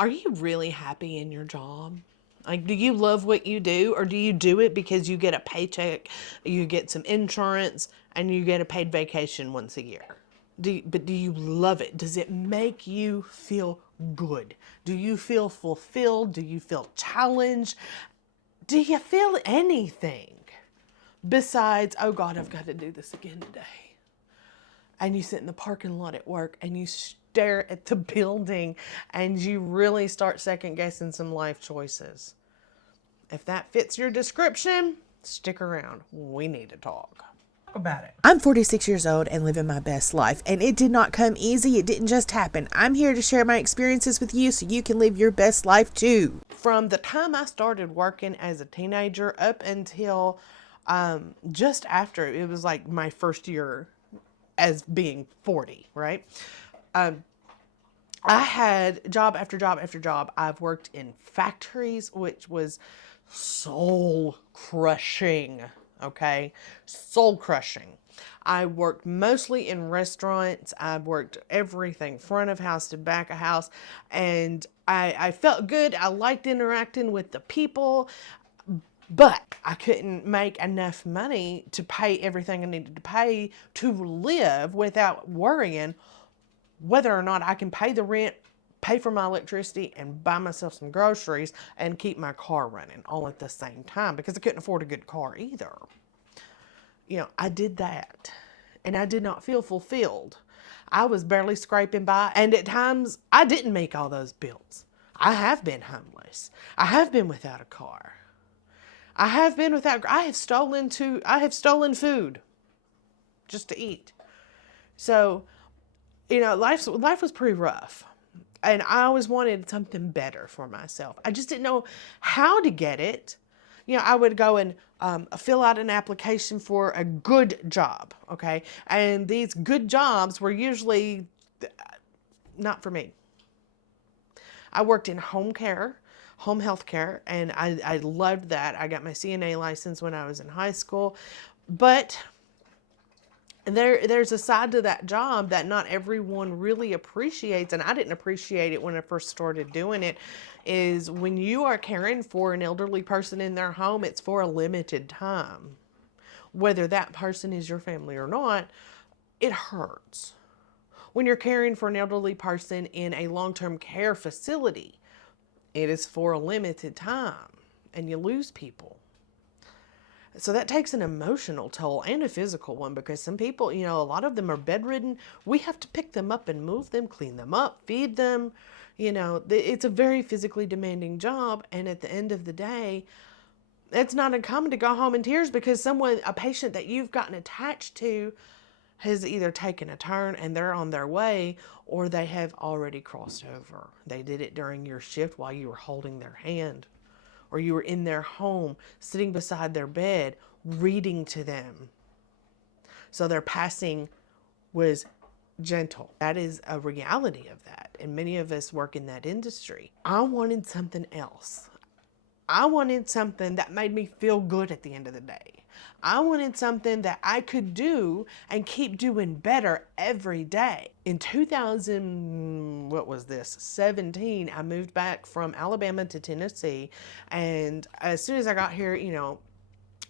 Are you really happy in your job? Like, do you love what you do, or do you do it because you get a paycheck, you get some insurance, and you get a paid vacation once a year? But do you love it? Does it make you feel good? Do you feel fulfilled? Do you feel challenged? Do you feel anything besides, oh God, I've got to do this again today? And you sit in the parking lot at work and you stare at the building and you really start second guessing some life choices. If that fits your description, stick around. We need to talk about it. I'm 46 years old and living my best life, and it did not come easy. It didn't just happen. I'm here to share my experiences with you so you can live your best life too. From the time I started working as a teenager up until just after, it was like my first year as being 40, right? I had job after job after job. I've worked in factories, which was soul crushing, okay? Soul crushing. I worked mostly in restaurants. I've worked everything, front of house to back of house, and I felt good. I liked interacting with the people, but I couldn't make enough money to pay everything I needed to pay to live without worrying whether or not I can pay the rent, pay for my electricity, and buy myself some groceries and keep my car running all at the same time, because I couldn't afford a good car either. I did that, and I did not feel fulfilled. I was barely scraping by, and at times I didn't make all those bills. I have been homeless. I have been without a car. I have stolen food just to eat. So, life was pretty rough. And I always wanted something better for myself. I just didn't know how to get it. I would go and fill out an application for a good job, okay? And these good jobs were usually not for me. I worked in home health care, and I loved that. I got my CNA license when I was in high school. But there's a side to that job that not everyone really appreciates, and I didn't appreciate it when I first started doing it, is when you are caring for an elderly person in their home, it's for a limited time. Whether that person is your family or not, it hurts. When you're caring for an elderly person in a long-term care facility, it is for a limited time, and you lose people. So that takes an emotional toll and a physical one, because some people, a lot of them are bedridden. We have to pick them up and move them, clean them up, feed them. It's a very physically demanding job. And at the end of the day, it's not uncommon to go home in tears because a patient that you've gotten attached to has either taken a turn and they're on their way, or they have already crossed over. They did it during your shift while you were holding their hand, or you were in their home, sitting beside their bed, reading to them. So their passing was gentle. That is a reality of that. And many of us work in that industry. I wanted something else. I wanted something that made me feel good at the end of the day. I wanted something that I could do and keep doing better every day. In 17, I moved back from Alabama to Tennessee. And as soon as I got here,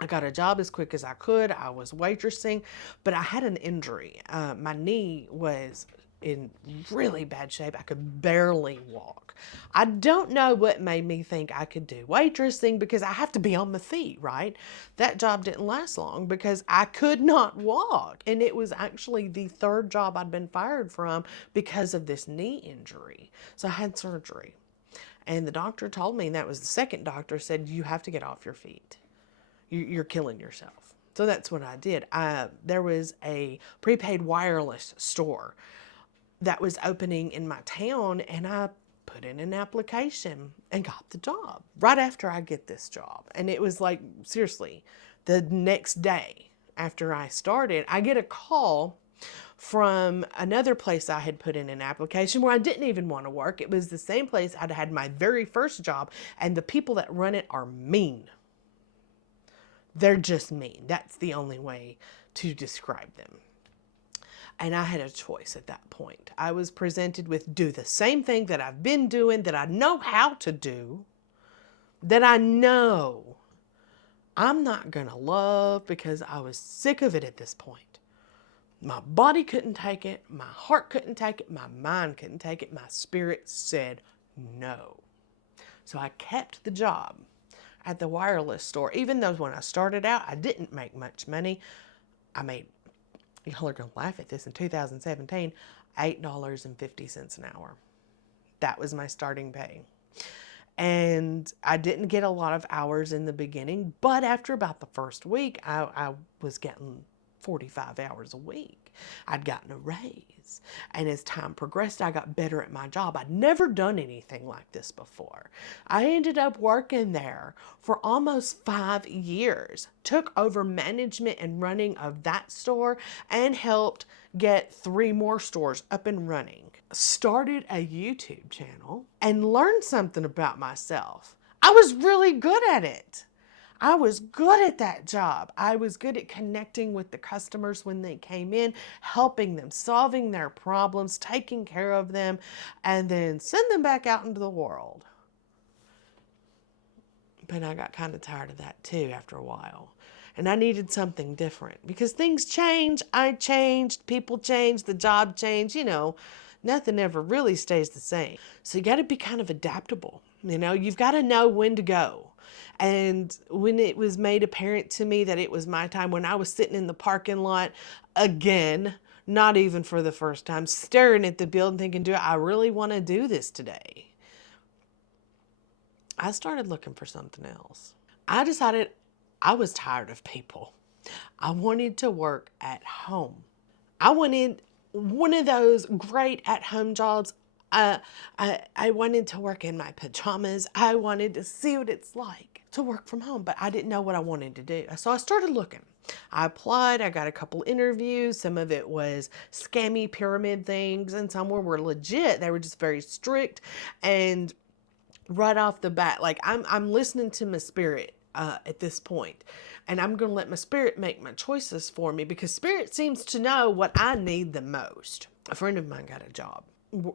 I got a job as quick as I could. I was waitressing, but I had an injury. My knee was in really bad shape. I could barely walk. I don't know what made me think I could do waitressing, because I have to be on my feet, right? That job didn't last long because I could not walk. And it was actually the third job I'd been fired from because of this knee injury. So I had surgery. And the doctor told me, and that was the second doctor, said, you have to get off your feet. You're killing yourself. So that's what I did. There was a prepaid wireless store that was opening in my town, and I put in an application and got the job right after I get this job. And it was like, seriously, the next day after I started, I get a call from another place I had put in an application where I didn't even want to work. It was the same place I'd had my very first job, and the people that run it are mean. They're just mean. That's the only way to describe them. And I had a choice at that point. I was presented with do the same thing that I've been doing, that I know how to do, that I know I'm not going to love because I was sick of it at this point. My body couldn't take it. My heart couldn't take it. My mind couldn't take it. My spirit said no. So I kept the job at the wireless store, even though when I started out, I didn't make much money. I made, y'all are going to laugh at this, in 2017, $8.50 an hour. That was my starting pay. And I didn't get a lot of hours in the beginning, but after about the first week, I was getting 45 hours a week. I'd gotten a raise. And as time progressed, I got better at my job. I'd never done anything like this before. I ended up working there for almost 5 years, took over management and running of that store, and helped get 3 more stores up and running. Started a YouTube channel and learned something about myself. I was really good at it. I was good at that job. I was good at connecting with the customers when they came in, helping them, solving their problems, taking care of them, and then send them back out into the world. But I got kind of tired of that too after a while. And I needed something different because things change. I changed, people changed, the job changed, nothing ever really stays the same. So you got to be kind of adaptable. You've got to know when to go. And when it was made apparent to me that it was my time, when I was sitting in the parking lot again, not even for the first time, staring at the building thinking, do I really want to do this today? I started looking for something else. I decided I was tired of people. I wanted to work at home. I wanted one of those great at-home jobs. I wanted to work in my pajamas. I wanted to see what it's like to work from home, but I didn't know what I wanted to do. So I started looking. I applied. I got a couple interviews. Some of it was scammy pyramid things, and some were legit. They were just very strict. And right off the bat, like I'm listening to my spirit at this point, and I'm going to let my spirit make my choices for me because spirit seems to know what I need the most. A friend of mine got a job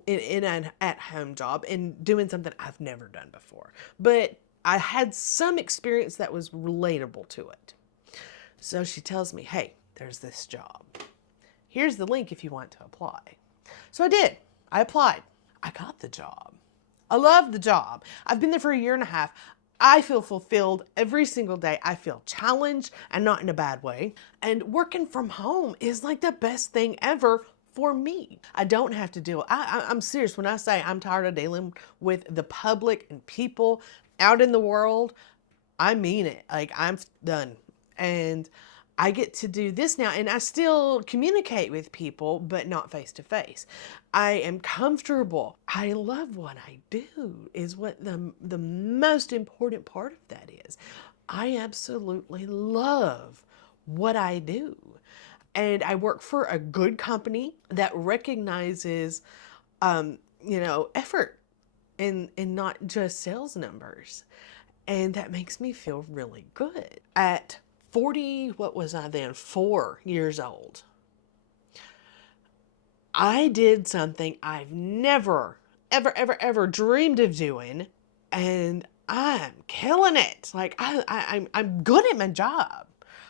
in an at-home job and doing something I've never done before, but I had some experience that was relatable to it. So she tells me, hey, there's this job. Here's the link if you want to apply. So I did. I applied. I got the job. I love the job. I've been there for 1.5 years. I feel fulfilled every single day. I feel challenged, and not in a bad way. And working from home is like the best thing ever for me. I don't have to deal. I'm serious when I say I'm tired of dealing with the public and people out in the world. I mean it. Like, I'm done. And I get to do this now, and I still communicate with people, but not face to face. I am comfortable. I love what I do is what the most important part of that is. I absolutely love what I do. And I work for a good company that recognizes, effort and not just sales numbers. And that makes me feel really good. At 40, what was I then? 4 years old. I did something I've never, ever dreamed of doing, and I'm killing it. Like I'm good at my job.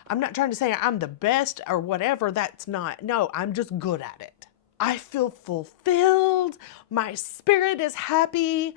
I'm not trying to say I'm the best or whatever. That's not. No, I'm just good at it. I feel fulfilled. My spirit is happy,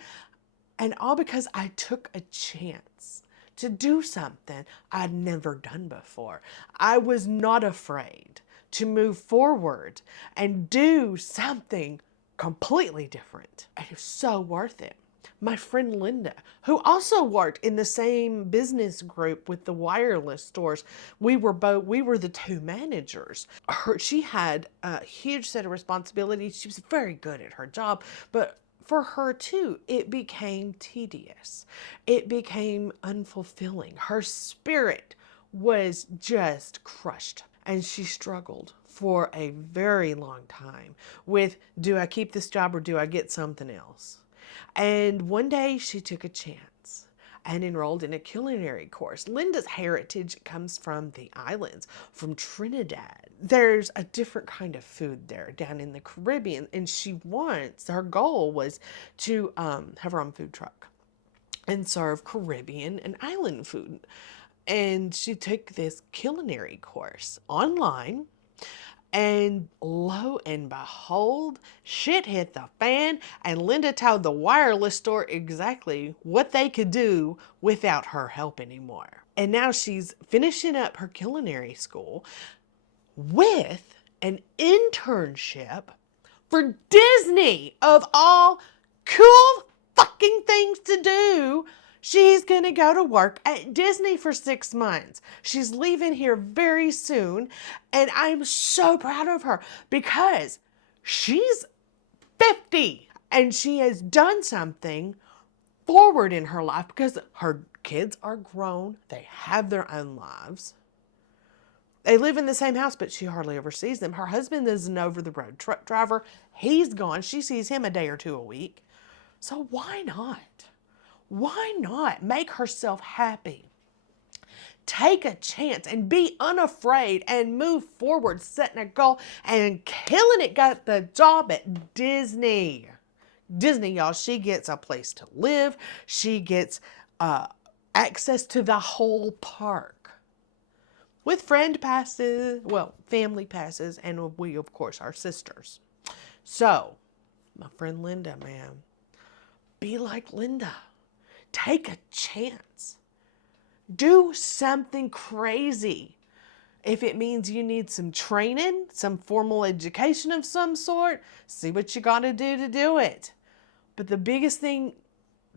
and all because I took a chance to do something I'd never done before. I was not afraid to move forward and do something completely different. And it was so worth it. My friend Linda, who also worked in the same business group with the wireless stores, we were the 2 managers. She had a huge set of responsibilities. She was very good at her job, but for her too, it became tedious. It became unfulfilling. Her spirit was just crushed, and she struggled for a very long time with, do I keep this job or do I get something else? And one day she took a chance and enrolled in a culinary course. Linda's heritage comes from the islands, from Trinidad. There's a different kind of food there down in the Caribbean, and her goal was to have her own food truck and serve Caribbean and island food. And she took this culinary course online, and lo and behold, shit hit the fan, and Linda told the wireless store exactly what they could do without her help anymore. And now she's finishing up her culinary school with an internship for Disney, of all cool fucking things to do. She's going to go to work at Disney for 6 months. She's leaving here very soon, and I'm so proud of her because she's 50 and she has done something forward in her life because her kids are grown. They have their own lives. They live in the same house, but she hardly ever sees them. Her husband is an over-the-road truck driver. He's gone. She sees him a day or two a week. So why not? Why not make herself happy? Take a chance and be unafraid and move forward, setting a goal and killing it. Got the job at Disney. Disney, y'all, she gets a place to live. She gets access to the whole park with friend passes, well, family passes, and we, of course, are sisters. So, my friend Linda, man, be like Linda. Take a chance. Do something crazy. If it means you need some training, some formal education of some sort, see what you got to do it. But the biggest thing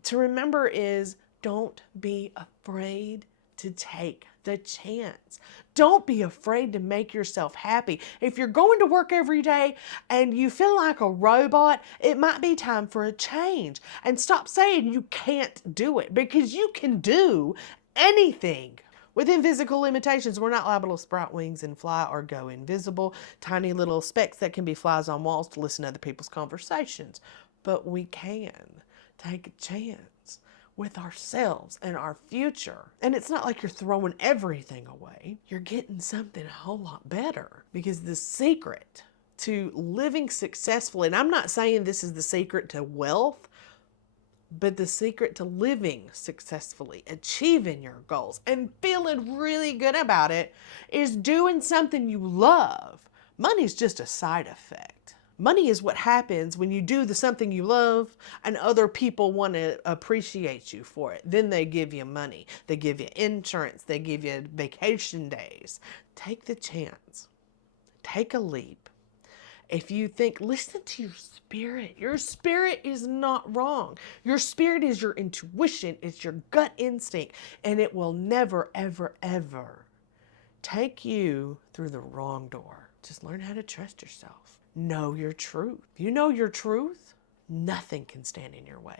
to remember is don't be afraid to take the chance. Don't be afraid to make yourself happy. If you're going to work every day and you feel like a robot, it might be time for a change. And stop saying you can't do it, because you can do anything. Within physical limitations, we're not liable to sprout wings and fly or go invisible. Tiny little specks that can be flies on walls to listen to other people's conversations. But we can take a chance with ourselves and our future. And it's not like you're throwing everything away. You're getting something a whole lot better, because the secret to living successfully, and I'm not saying this is the secret to wealth, but the secret to living successfully, achieving your goals, and feeling really good about it is doing something you love. Money's just a side effect. Money is what happens when you do something you love and other people want to appreciate you for it. Then they give you money. They give you insurance. They give you vacation days. Take the chance. Take a leap. If you think, listen to your spirit. Your spirit is not wrong. Your spirit is your intuition. It's your gut instinct. And it will never, ever, ever take you through the wrong door. Just learn how to trust yourself. Know your truth. If you know your truth, nothing can stand in your way.